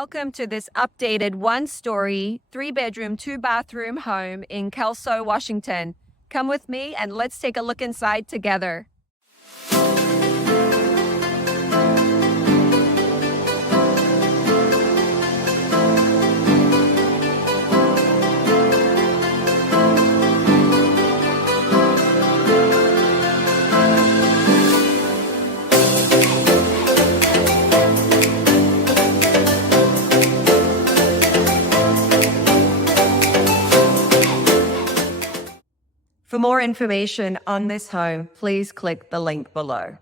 Welcome to this updated one-story, three-bedroom, two-bathroom home in Kelso, Washington. Come with me and let's take a look inside together. For more information on this home, please click the link below.